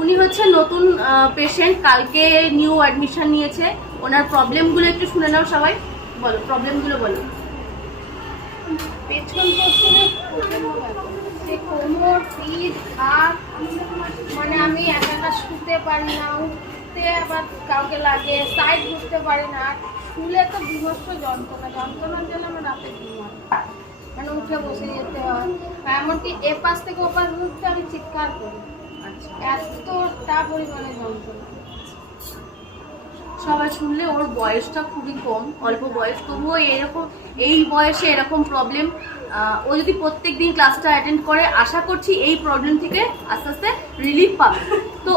উনি হচ্ছে নতুন পেশেন্ট, কালকে নিউ অ্যাডমিশন নিয়েছে। ওনার প্রবলেমগুলো একটু শুনে নাও সবাই। বলো প্রবলেমগুলো বলো। পেছন পেছনে সে কোমর পিঠ হাত, মানে আমি একা একা শুতে পারি না, উঠতে আবার কাউকে লাগে, সাইড ঘুরতে পারি না, শুলে তো বিভৎস যন্ত্রণার জন্য আমার রাতে ঘুম হয়, মানে উঠে বসে যেতে হয়, এমনকি এপাশ থেকে ওপাশ ঘুরতে আমি চিৎকার করি। আচ্ছা, এতটা পরিমাণে যন্ত্রণা। সবাই শুনলে ওর বয়সটা খুবই কম, অল্প বয়স, তবুও এরকম এই বয়সে এরকম প্রবলেম। ও যদি প্রত্যেকদিন ক্লাসটা অ্যাটেন্ড করে, আশা করছি এই প্রবলেম থেকে আস্তে আস্তে রিলিফ পাবে। তো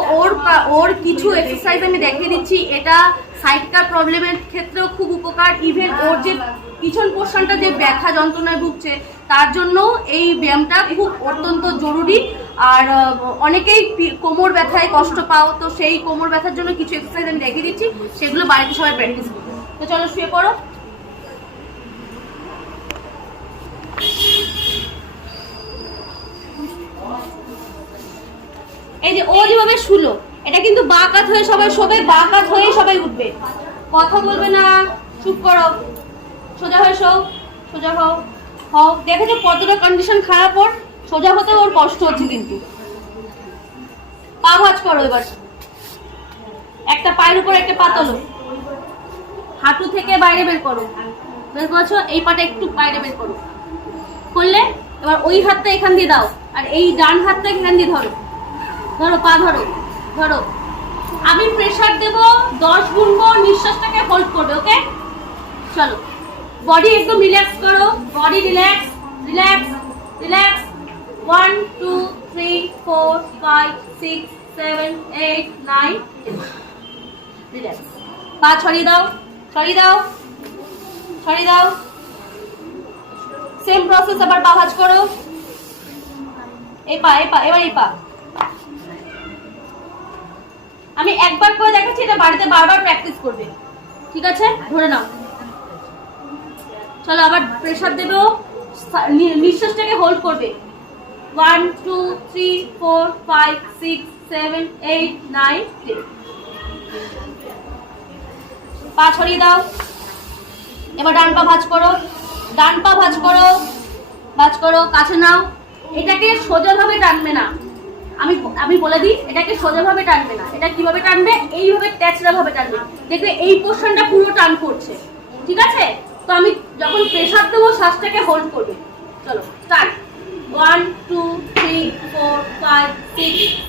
ওর কিছু এক্সারসাইজ আমি দেখিয়ে দিচ্ছি, এটা সাইডকার প্রবলেমের ক্ষেত্রেও খুব উপকার। ইভেন ওর যে পিছন পোর্শনটা যে ব্যথা যন্ত্রণায় ভুগছে, তার জন্য এই ব্যায়ামটা খুব অত্যন্ত জরুরি। আর অনেকেই কোমর ব্যথায় কষ্ট পাও, তো সেই কোমর ব্যথার জন্য কিছু এক্সারসাইজ আমি দেখিয়ে দিচ্ছি, সেগুলো বাড়িতে সবাই প্র্যাকটিস করবে। তো চলো শুয়ে পড়ো। এই যে ও যেভাবে শুলো, এটা কিন্তু বাঁ কাত হয়ে সবাই শোবে, বাঁ কাত হয়ে সবাই উঠবে, কথা বলবে না, চুপ করো, সোজা হয়ে শো, সোজা হও। হও, দেখেছো কতটা কন্ডিশন খারাপ ওর, সোজা হতে ওর কষ্ট হচ্ছে। কিন্তু পা ভাঁজ করো এবার, একটা পায়ের উপর একটা পা তোলো, হাঁটু থেকে বাইরে বের করো, বের করছো, এই পাটা একটু বাইরে বের করো, করলে এবার ওই হাতটা এখান দিয়ে দাও, আর এই ডান হাতটা এখান দিয়ে ধরো, ধরো পা ধরো, ধরো। আমি প্রেসার দেব, 10 গুনবো, নিঃশ্বাসটাকে হোল্ড করবে। ওকে, চলো। বডি একদম রিল্যাক্স করো, body relax, relax, relax. 1 2 3 4 5 6 7 8 9 relax. পা ছড়িয়ে দাও, ছড়িয়ে দাও, ছড়িয়ে দাও। সেম প্রসেস, আবার পা ভাঁজ করো, এই পা, এই পা, এবার এই পা। আমি একবার করে দেখাচ্ছি, এটা বাড়িতে বারবার প্র্যাকটিস করবে, ঠিক আছে? ধরে নাও। চলো, আবার প্রেসার দেবো, নিঃশ্বাসটাকে হোল্ড করবে। 1 2 3 4 5 6 7 8 9 10। পা ছড়িয়ে দাও, এবার ডান পা ভাঁজ করো, ডান পা ভাঁজ করো, ভাঁজ করো, কাছে নাও। এটাকে সোজাভাবে টানবে না, আমি বলে দিই, এটাকে সোজাভাবে টানবে না। এটা কিভাবে টানবে? এইভাবে ট্যাচড়া ভাবে টানবে, দেখবে এই পোর্শনটা পুরো টান করছে, ঠিক আছে? তো আমি যখন প্রেসার দেবো, শ্বাসটাকে হোল্ড করবে। চলো স্টার্ট। 1 2 3 4 5 6